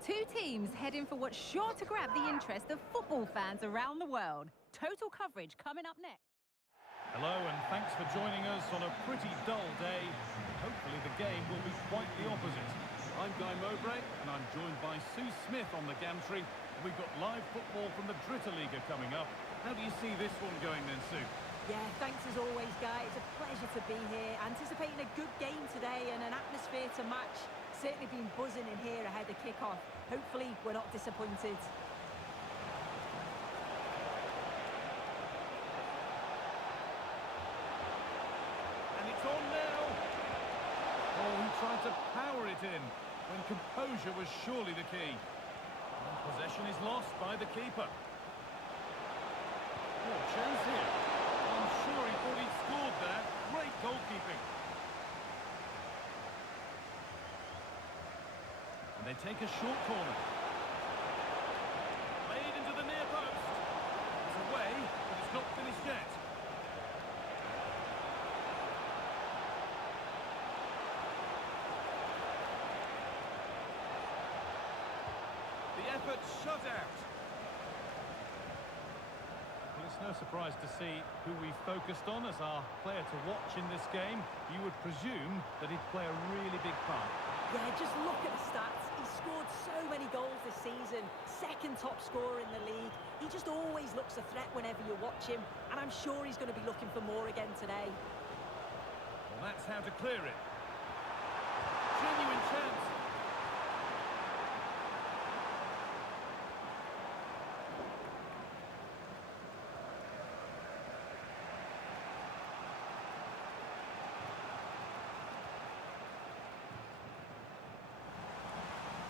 Two teams heading for what's sure to grab the interest of football fans around the world. Total coverage coming up next. Hello and thanks for joining us on a pretty dull day. Hopefully the game will be quite the opposite. I'm Guy Mowbray and I'm joined by Sue Smith on the gantry. We've got live football from the Drittaliga coming up. How do you see this one going then, Sue? Yeah, thanks as always, Guy. It's a pleasure to be here. Anticipating a good game today and an atmosphere to match. Certainly been buzzing in here ahead of kick-off. Hopefully we're not disappointed. And it's on now. Oh, he tried to power it in when composure was surely the key. And possession is lost by the keeper. Oh, chance here. I'm sure he thought he'd scored there. Great goalkeeping. And they take a short corner. Played into the near post. It's away, but it's not finished yet. The effort shut out. Well, it's no surprise to see who we focused on as our player to watch in this game. You would presume that he'd play a really big part. Yeah, just look at the stats. He's scored so many goals this season. Second top scorer in the league. He just always looks a threat whenever you watch him. And I'm sure he's going to be looking for more again today. Well, that's how to clear it. Genuine chance.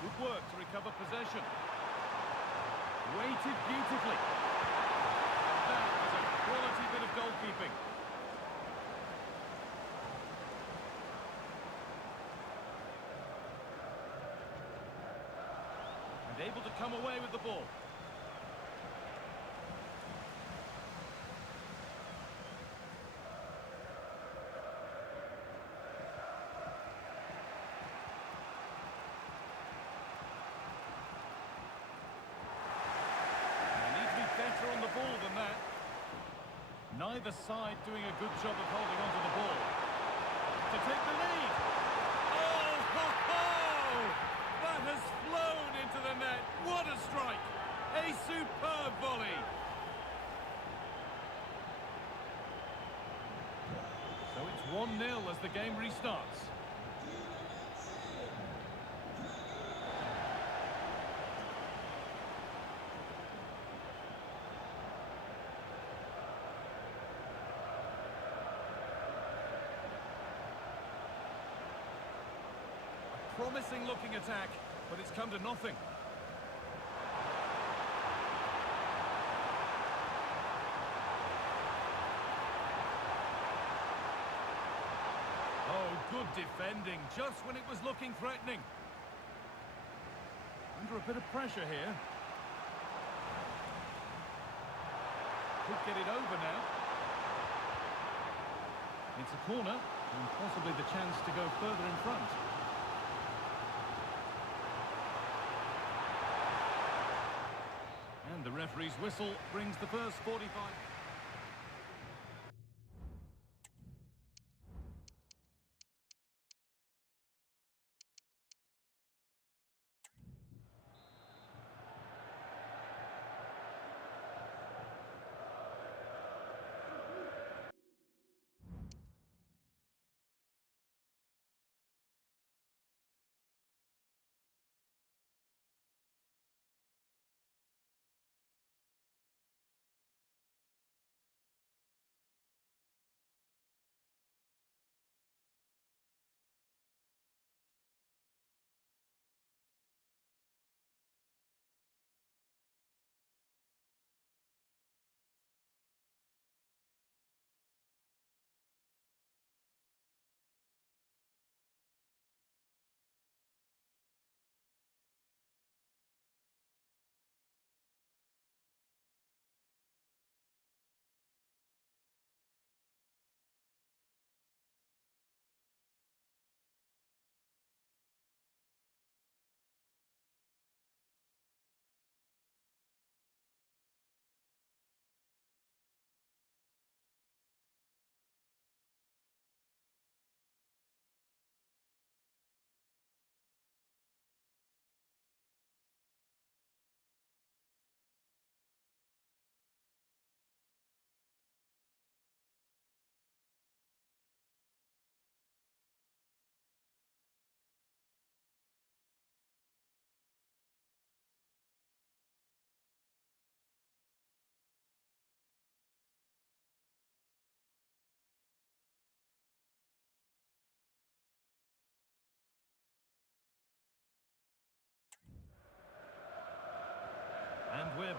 Good work to recover possession. Weighted beautifully. And that was a quality bit of goalkeeping. And able to come away with the ball. Better on the ball than that. Neither side doing a good job of holding onto the ball. To take the lead. Oh, ho, ho! That has flown into the net. What a strike. A superb volley. So it's 1-0 as the game restarts. Promising looking attack, but it's come to nothing. Oh, good defending, just when it was looking threatening. Under a bit of pressure here. Could get it over now. It's a corner, and possibly the chance to go further in front. And the referee's whistle brings the first 45.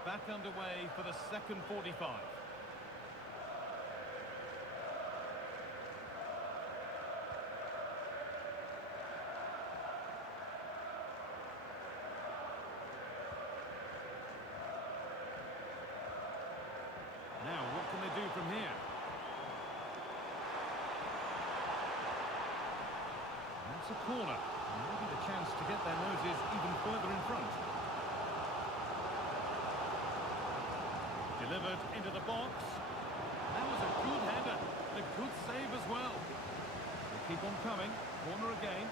back underway for the second 45. Now, what can they do from here? That's a corner. Maybe the chance to get their noses even further in front. Delivered into the box. That was a good header. A good save as well. They keep on coming. Corner again.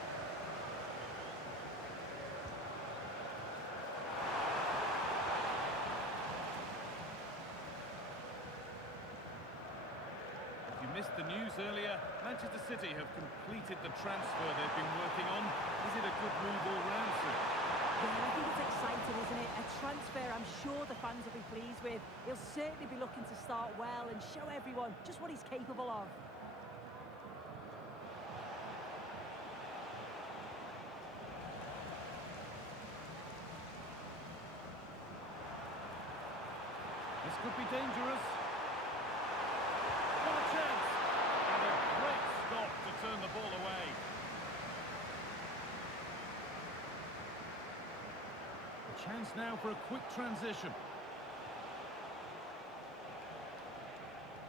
If you missed the news earlier, Manchester City have completed the transfer they've been working on. Is it a good move all round, sir? Yeah, I think it's exciting, isn't it? A transfer I'm sure the fans will be pleased with. He'll certainly be looking to start well and show everyone just what he's capable of. This could be dangerous. What a chance! And a great stop to turn the ball away. A chance now for a quick transition.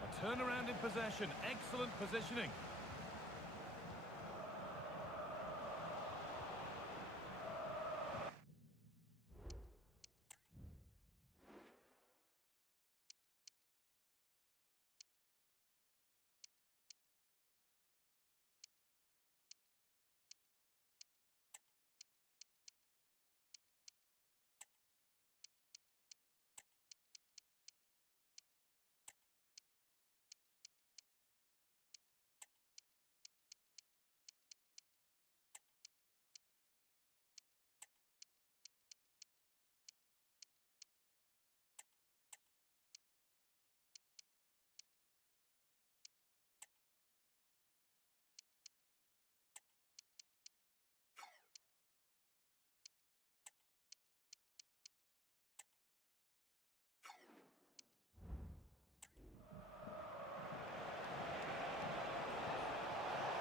A turnaround in possession. Excellent positioning.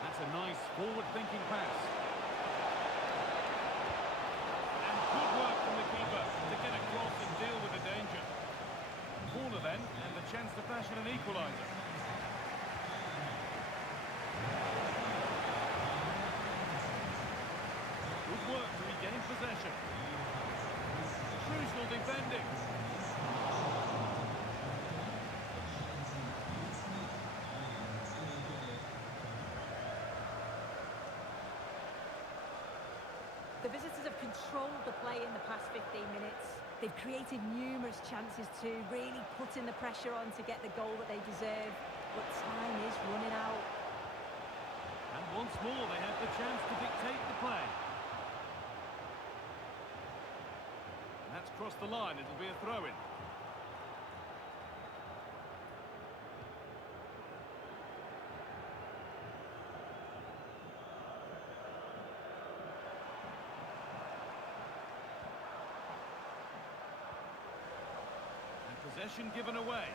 That's a nice forward-thinking pass. And good work from the keeper to get across and deal with the danger. Corner then, and the chance to fashion an equaliser. Good work to regain possession. Crucial defending. The visitors have controlled the play in the past 15 minutes. They've created numerous chances to really putting the pressure on to get the goal that they deserve. But time is running out. And once more they have the chance to dictate the play. And that's crossed the line. It'll be a throw-in. Possession given away.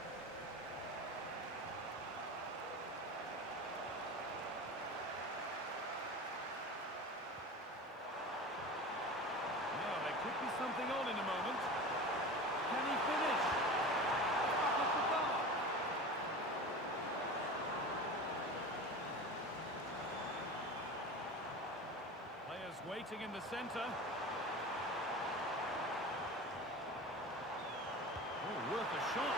Now, there could be something on in a moment. Can he finish? Off the bar. Players waiting in the centre. Oh, worth a shot.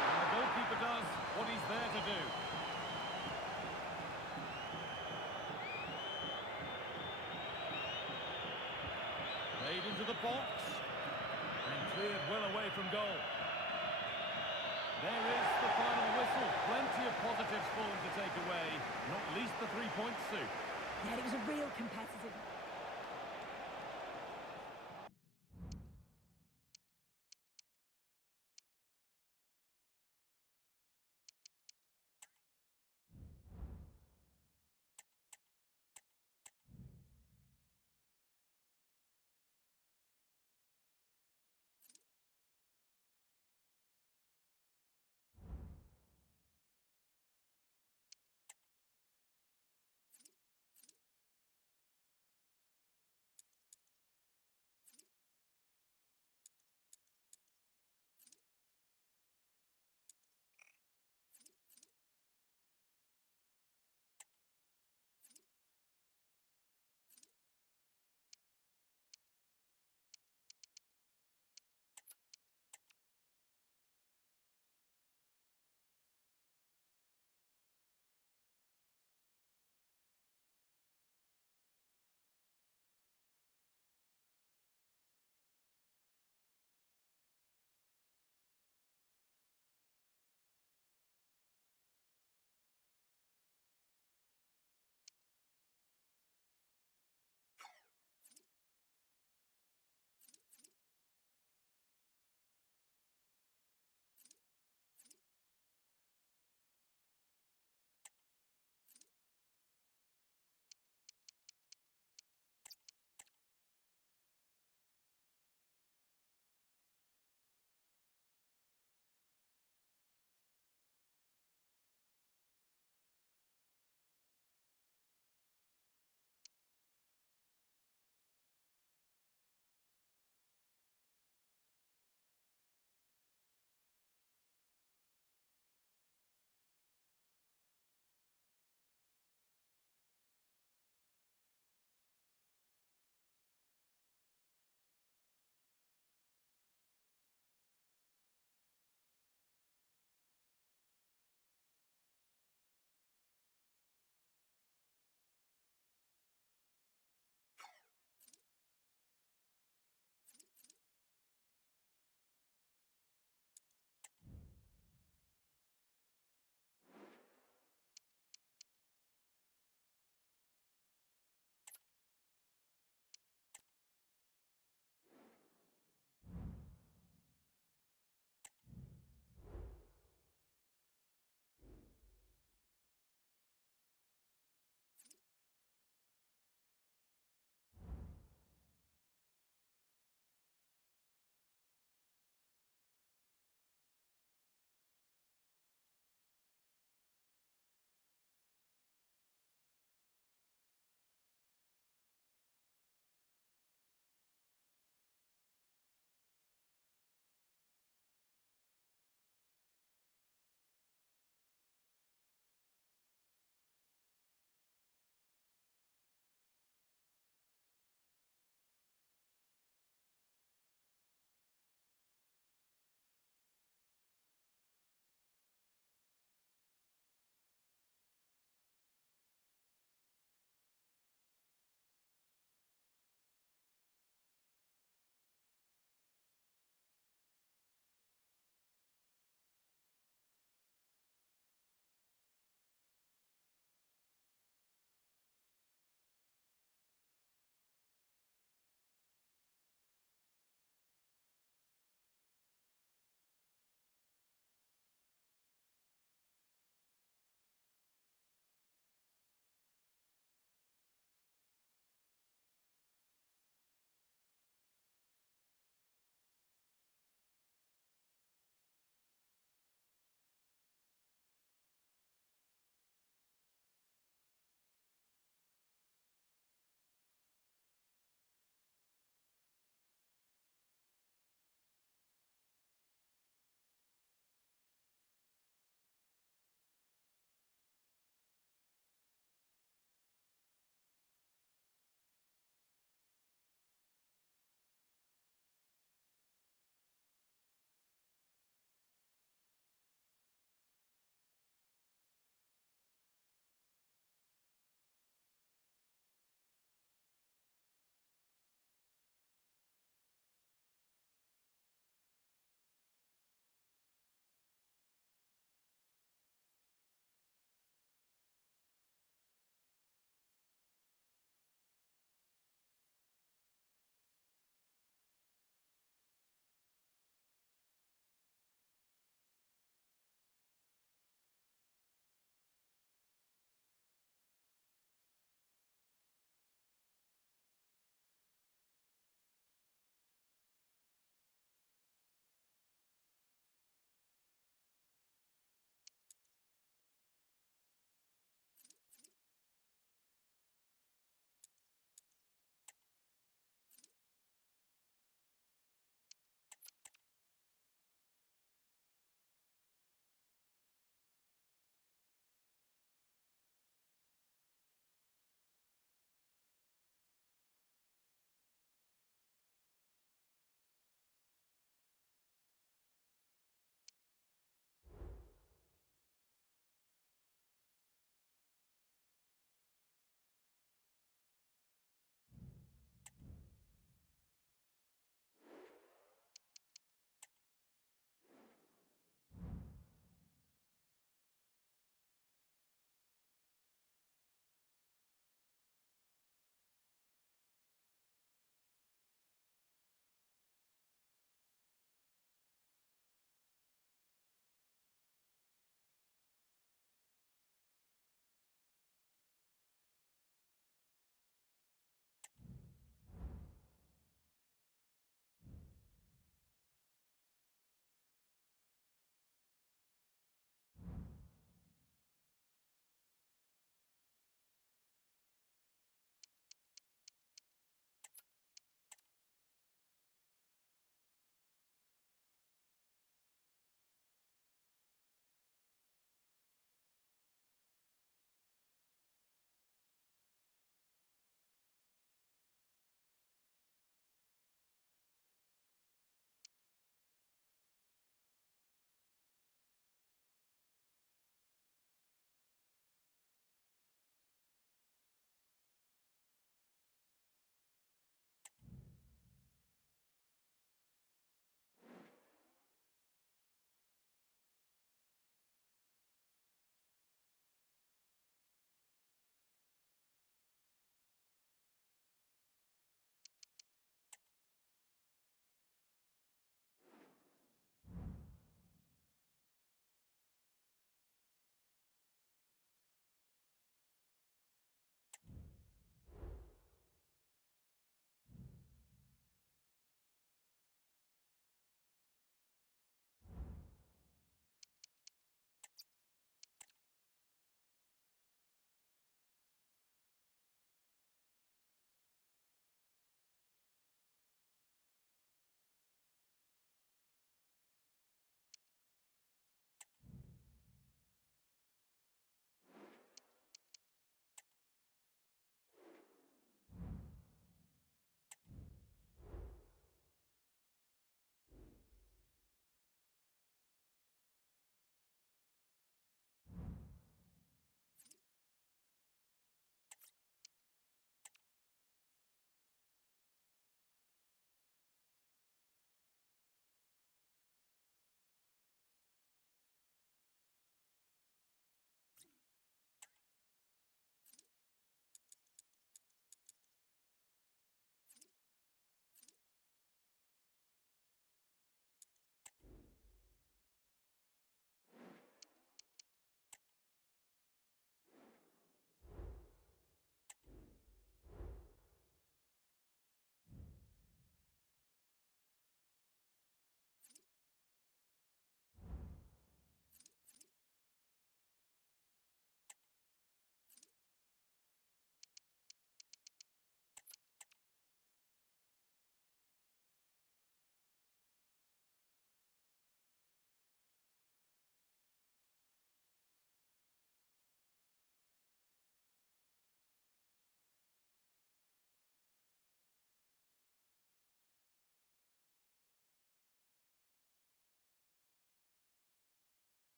And the goalkeeper does what he's there to do. Played into the box. And cleared well away from goal. There is the final whistle. Plenty of positives for him to take away. Not least the 3 points, Sue. Yeah, it was a real competitive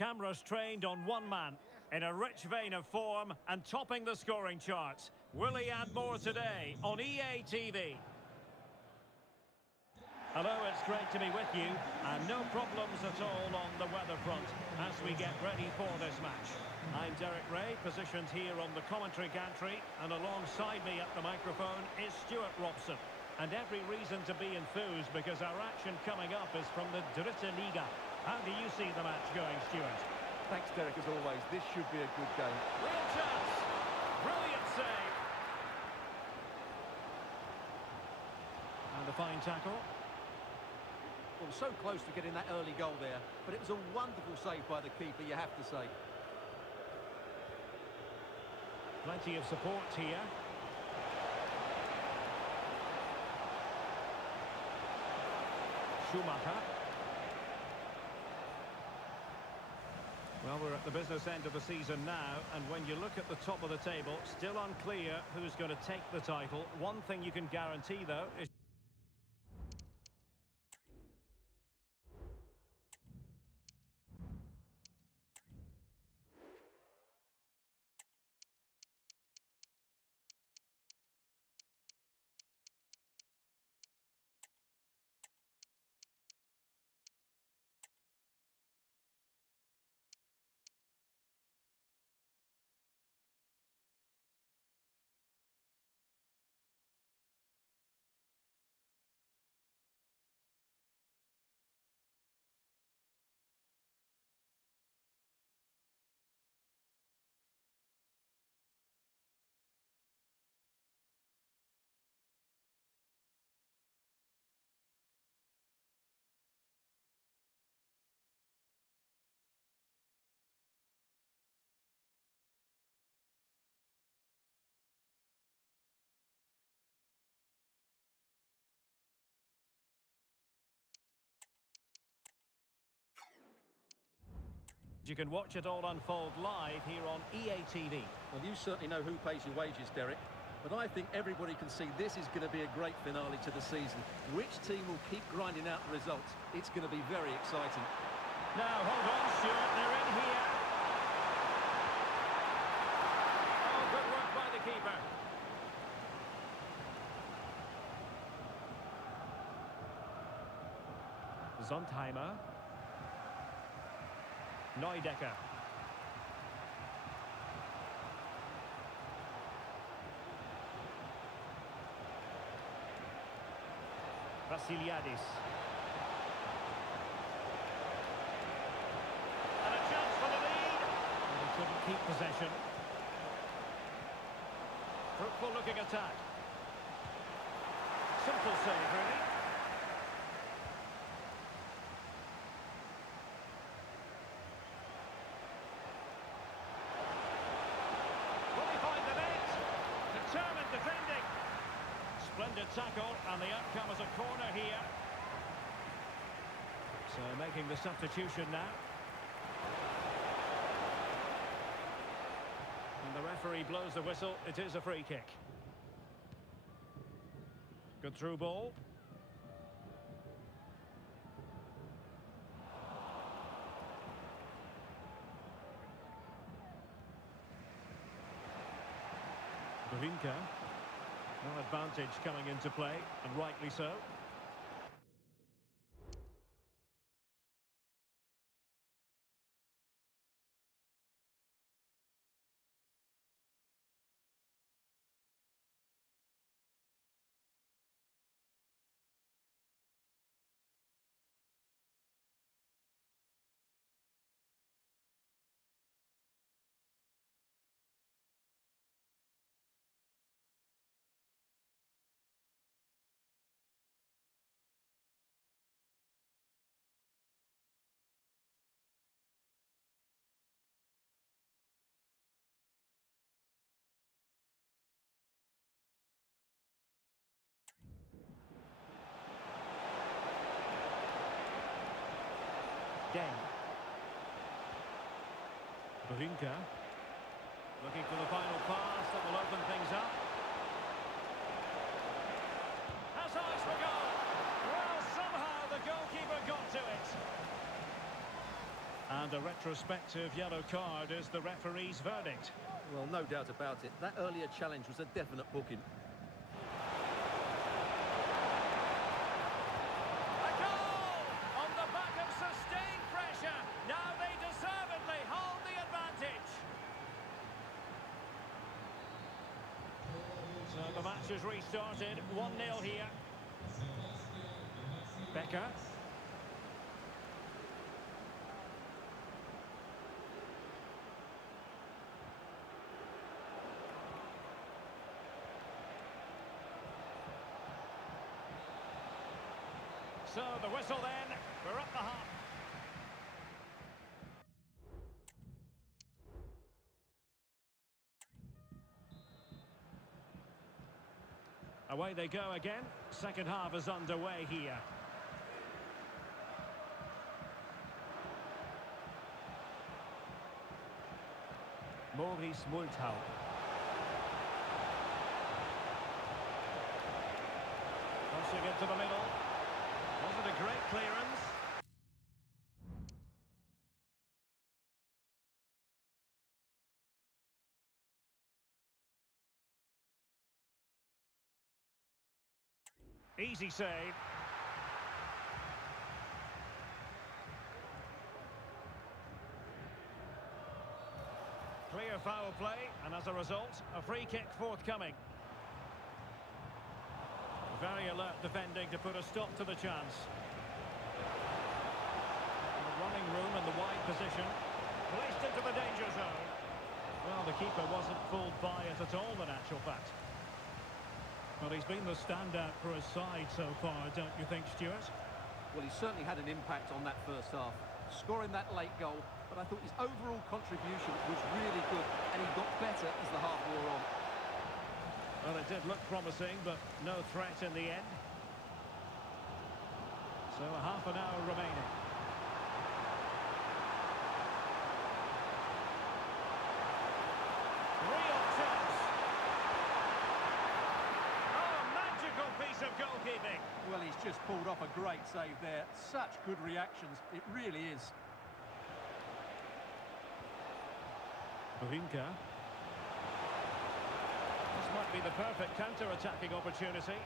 Cameras trained on one man, in a rich vein of form and topping the scoring charts. Will he add more today on EA TV? Hello, it's great to be with you, and no problems at all on the weather front as we get ready for this match. I'm Derek Ray, positioned here on the commentary gantry, and alongside me at the microphone is Stuart Robson. And every reason to be enthused because our action coming up is from the Dritte Liga. How do you see the match going, Stuart? Thanks, Derek, as always. This should be a good game. Real chance! Brilliant save! And a fine tackle. Well, so close to getting that early goal there, but it was a wonderful save by the keeper, you have to say. Plenty of support here. Schumacher. Well, we're at the business end of the season now, and when you look at the top of the table, still unclear who's going to take the title. One thing you can guarantee, though, is... You can watch it all unfold live here on EA TV. Well, you certainly know who pays your wages, Derek. But I think everybody can see this is going to be a great finale to the season. Which team will keep grinding out the results? It's going to be very exciting. Now, hold on, Stuart. They're in here. Oh, good work by the keeper. Sontheimer. Neudecker. Vassiliadis. And a chance for the lead. And he couldn't keep possession. Fruitful looking attack. Simple save, really. Determined defending. Splendid tackle, and the outcome is a corner here. So making the substitution now. And the referee blows the whistle. It is a free kick. Good through ball. Brinker. No advantage coming into play, and rightly so. Deng. Brinker. Looking for the final pass that will open things up. Has eyes for goal. Well, somehow the goalkeeper got to it. And And a retrospective yellow card is the referee's verdict. Well, no doubt about it. That earlier challenge was a definite booking. A goal! On the back of sustained pressure. Now they deservedly hold the advantage. So the match has restarted. 1-0 here. Becker. So the whistle then, we're up the half. Away they go again. Second half is underway here. Maurice Multhau. Crossing into the middle. Wasn't a great clearance. Easy save. Clear foul play, and as a result, a free kick forthcoming. Very alert defending to put a stop to the chance. The running room in the wide position. Placed into the danger zone. Well, the keeper wasn't fooled by it at all, in actual fact. Well, he's been the standout for his side so far, don't you think, Stuart? Well, he certainly had an impact on that first half, scoring that late goal, but I thought his overall contribution was really good, and he got better as the half wore on. Well, it did look promising, but no threat in the end. So a half an hour remaining. Real chance. Oh, a magical piece of goalkeeping. Well, he's just pulled off a great save there. Such good reactions, it really is. Rinka. This might be the perfect counter-attacking opportunity.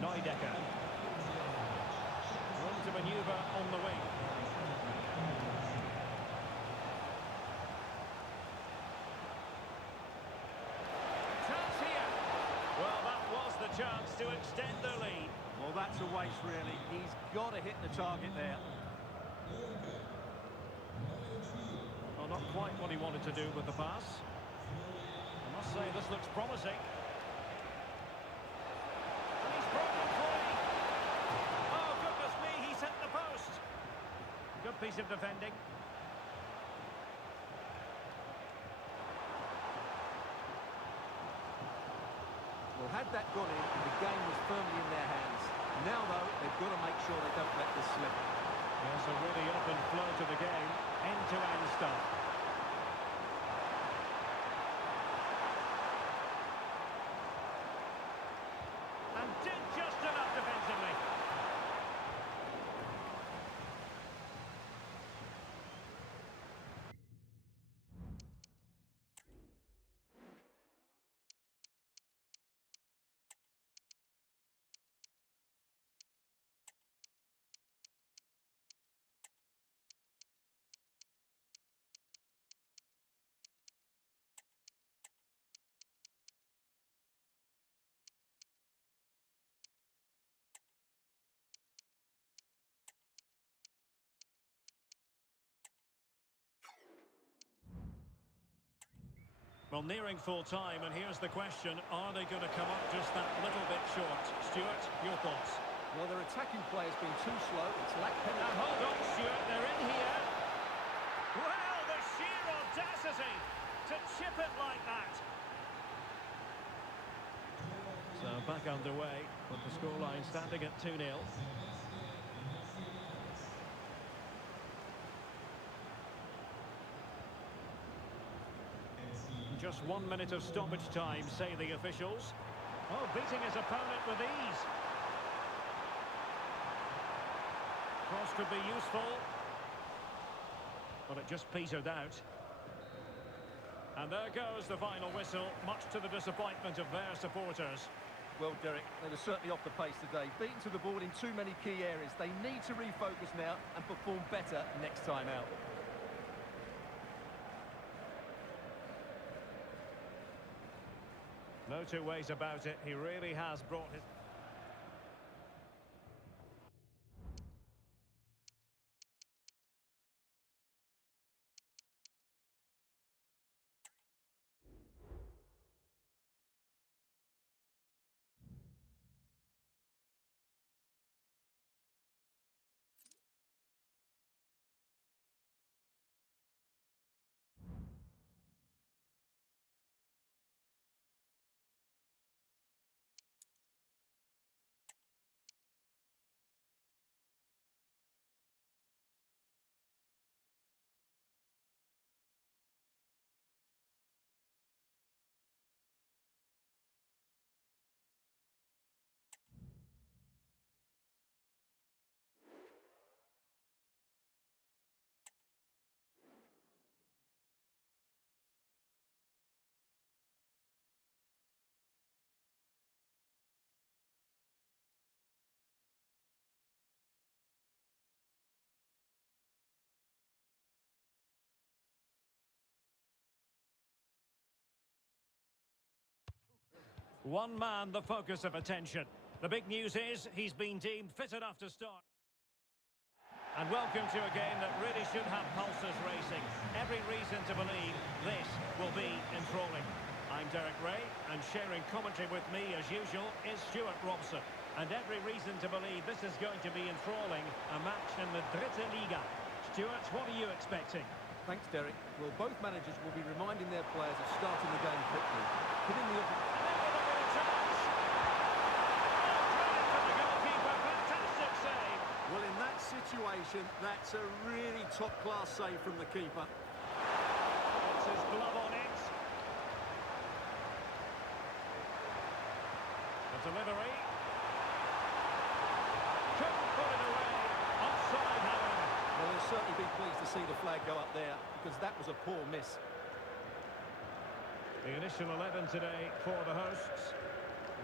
Neudecker. Room to manoeuvre on the wing. Chance here. Well, that was the chance to extend the lead. Well, that's a waste, really. He's got to hit the target there. Well, not quite what he wanted to do with the pass. I must say, this looks promising. And he's broken free. Oh, goodness me, he's hit the post. Good piece of defending. Well, had that gone in, the game was firmly in their hands. Now, though, they've got to make sure they don't let this slip. Yes, a really open flow to the game. End-to-end stuff. And did just enough defensively. Well, nearing full time, and here's the question, are they going to come up just that little bit short? Stuart, your thoughts? Well, their attacking play has been too slow. It's lacked Now, penalty. hold on, Stuart, they're in here. Well, the sheer audacity to chip it like that. So, back underway, with the scoreline standing at 2-0. Just 1 minute of stoppage time, say the officials. Oh, beating his opponent with ease. Cross could be useful. But it just petered out. And there goes the final whistle, much to the disappointment of their supporters. Well, Derek, they were certainly off the pace today. Beaten to the ball in too many key areas. They need to refocus now and perform better next time out. No two ways about it. He really has brought his... One man, the focus of attention. The big news is he's been deemed fit enough to start. And welcome to a game that really should have pulses racing. Every reason to believe this will be enthralling. I'm Derek Ray, and sharing commentary with me, as usual, is Stuart Robson. And every reason to believe this is going to be enthralling, a match in the Dritte Liga. Stuart, what are you expecting? Thanks, Derek. Well, both managers will be reminding their players of starting the game quickly. Putting the Well, in that situation, that's a really top-class save from the keeper. Puts his glove on it. The delivery. Couldn't put it away. Offside, however. Well, he'll certainly be pleased to see the flag go up there, because that was a poor miss. The initial 11 today for the hosts.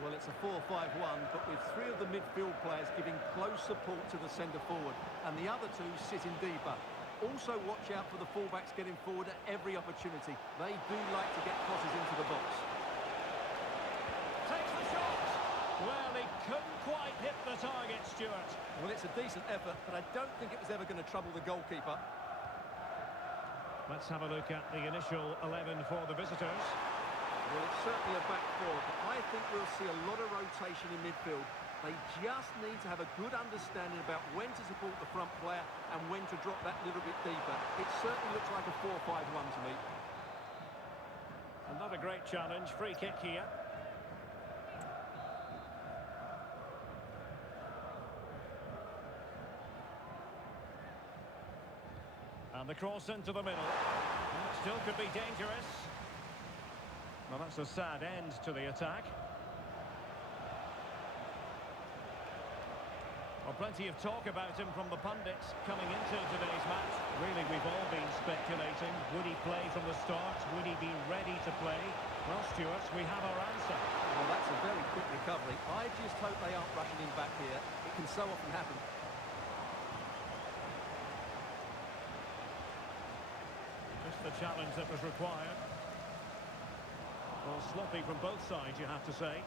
Well, it's a 4-5-1, but with three of the midfield players giving close support to the centre-forward, and the other two sitting deeper. Also watch out for the fullbacks getting forward at every opportunity. They do like to get crosses into the box. Takes the shot! Well, he couldn't quite hit the target, Stuart. Well, it's a decent effort, but I don't think it was ever going to trouble the goalkeeper. Let's have a look at the initial 11 for the visitors. Well, it's certainly a back four, but I think we'll see a lot of rotation in midfield. They just need to have a good understanding about when to support the front player and when to drop that little bit deeper. It certainly looks like a 4-5-1 to me. Another great challenge, free kick here. And the cross into the middle. Still could be dangerous. Well, that's a sad end to the attack. Well, plenty of talk about him from the pundits coming into today's match. Really, we've all been speculating. Would he play from the start? Would he be ready to play? Well, Stuart, we have our answer. Well, that's a very quick recovery. I just hope they aren't rushing him back here. It can so often happen. Just the challenge that was required. Well, sloppy from both sides, you have to say.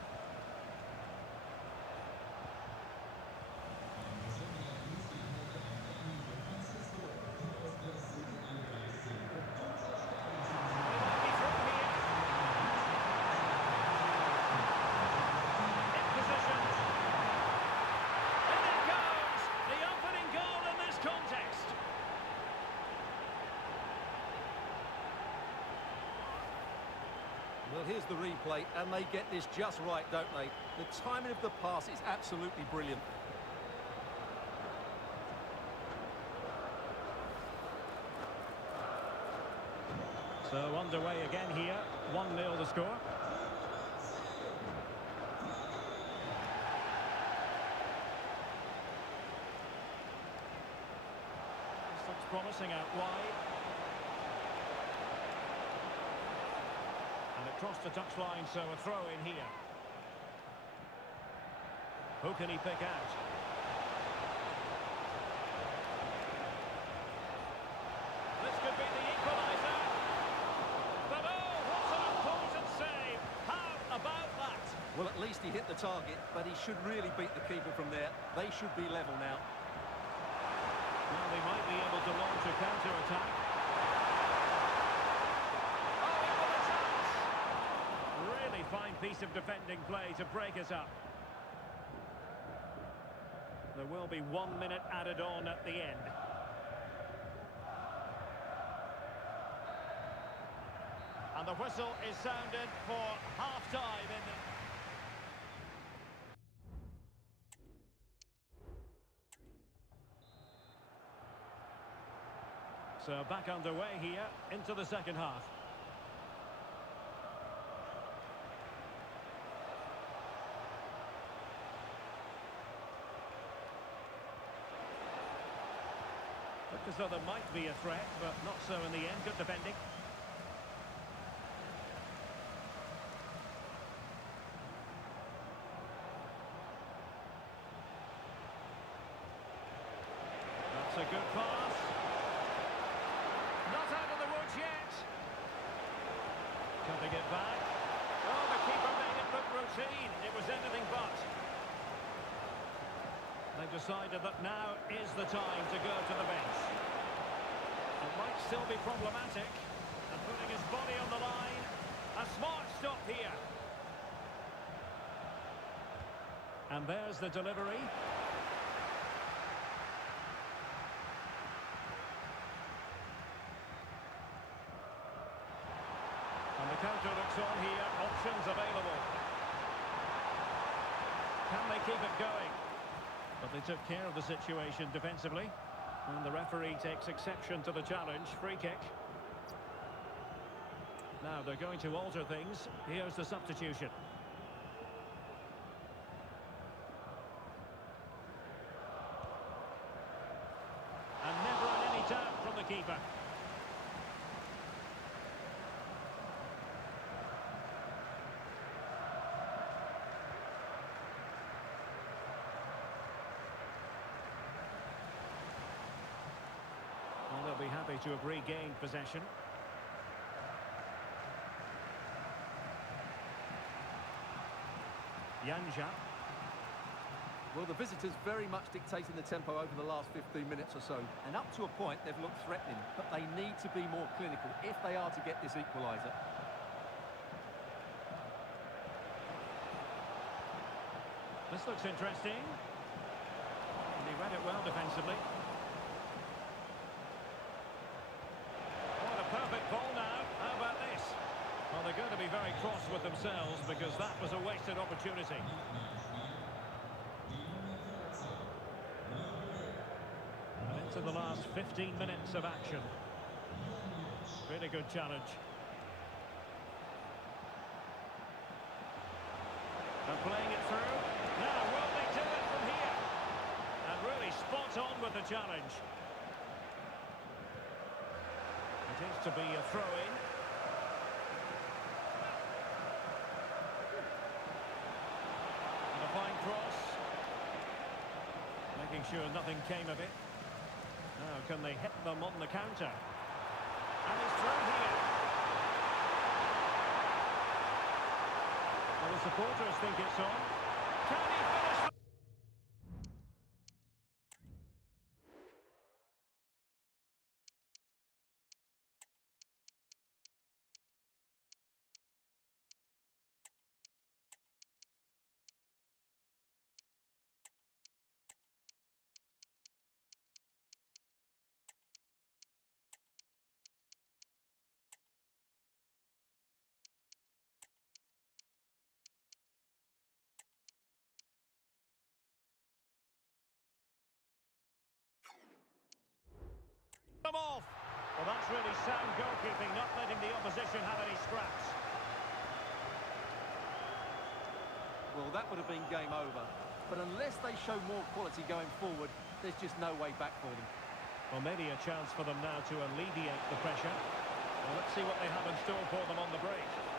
Well, here's the replay, and they get this just right, don't they? The timing of the pass is absolutely brilliant. So underway again here, 1-0 the score. promising out wide. And it crossed the touchline, so a throw in here. Who can he pick out? This could be the equaliser. But oh, what an important save! How about that? Well, at least he hit the target, but he should really beat the keeper from there. They should be level now. Well, they might be able to launch a counter-attack. Oh, in with a chance! Really fine piece of defending play to break us up. There will be 1 minute added on at the end. And the whistle is sounded for half-time in the... So back underway here into the second half. Looked as though there might be a threat, but not so in the end. Good defending. That's a good pass. Not out of the woods yet. Cutting it back. Oh, the keeper made it look routine. It was anything but. They've decided that now is the time to go to the bench. It might still be problematic. And putting his body on the line. A smart stop here. And there's the delivery. And the counter looks on here. Options available. Can they keep it going? But they took care of the situation defensively. And the referee takes exception to the challenge. Free kick. Now they're going to alter things. Here's the substitution. And never in any doubt from the keeper. Well, they'll be happy to have regained possession. Janja. Well, the visitors very much dictating the tempo over the last 15 minutes or so. And up to a point, they've looked threatening. But they need to be more clinical if they are to get this equaliser. This looks interesting. And he read it well defensively. What a perfect ball now. How about this? Well, they're going to be very cross with themselves because that was a wasted opportunity. And into the last 15 minutes of action. Really good challenge. And playing it through. Now, will they do it from here? And really spot on with the challenge. It is to be a throw-in. And a fine cross. Making sure nothing came of it. Now, can they hit them on the counter? And he's through here. Well, the supporters think it's on. Can he finish? Them off. Well, that's really sound goalkeeping, not letting the opposition have any scraps. Well, that would have been game over. But unless they show more quality going forward, there's just no way back for them. Well, maybe a chance for them now to alleviate the pressure. Well, let's see what they have in store for them on the break.